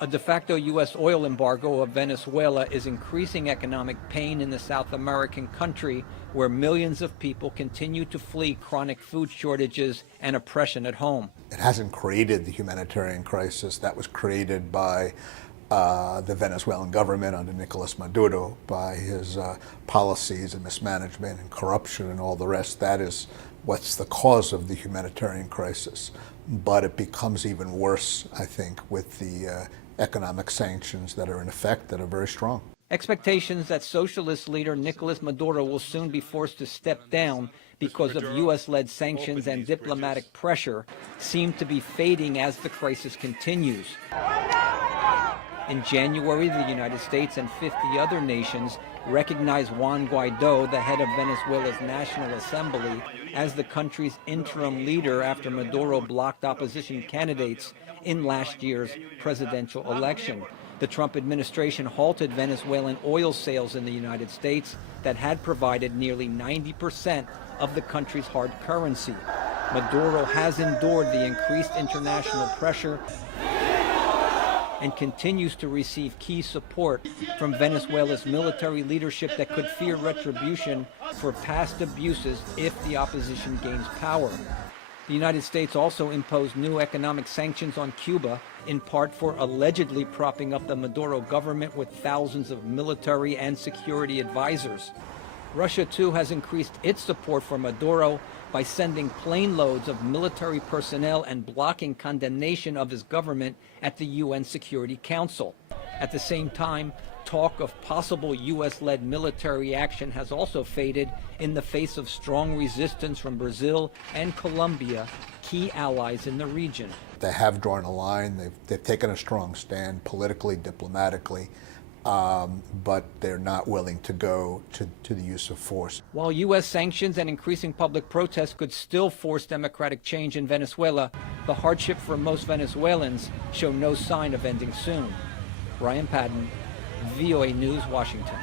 A de facto U.S. oil embargo of Venezuela is increasing economic pain in the South American country, where millions of people continue to flee chronic food shortages and oppression at home. It hasn't created the humanitarian crisis that was created by the Venezuelan government under Nicolas Maduro, by his policies and mismanagement and corruption and all the rest. That is what's the cause of the humanitarian crisis. But it becomes even worse, I think, with the economic sanctions that are in effect that are very strong. Expectations that socialist leader Nicolas Maduro will soon be forced to step down because of U.S.-led sanctions and diplomatic pressure seem to be fading as the crisis continues. In January, the United States and 50 other nations recognized Juan Guaido, the head of Venezuela's National Assembly, as the country's interim leader after Maduro blocked opposition candidates in last year's presidential election. The Trump administration halted Venezuelan oil sales in the United States that had provided nearly 90% of the country's hard currency. Maduro has endured the increased international pressure and continues to receive key support from Venezuela's military leadership that could fear retribution for past abuses if the opposition gains power. The United States also imposed new economic sanctions on Cuba, in part for allegedly propping up the Maduro government with thousands of military and security advisors. Russia, too, has increased its support for Maduro by sending plane loads of military personnel and blocking condemnation of his government at the UN Security Council. At the same time, talk of possible U.S.-led military action has also faded in the face of strong resistance from Brazil and Colombia, key allies in the region. They have drawn a line. They've taken a strong stand politically, diplomatically, but they're not willing to go to the use of force. While U.S. sanctions and increasing public protests could still force democratic change in Venezuela, the hardship for most Venezuelans show no sign of ending soon. Brian Padden, VOA News, Washington.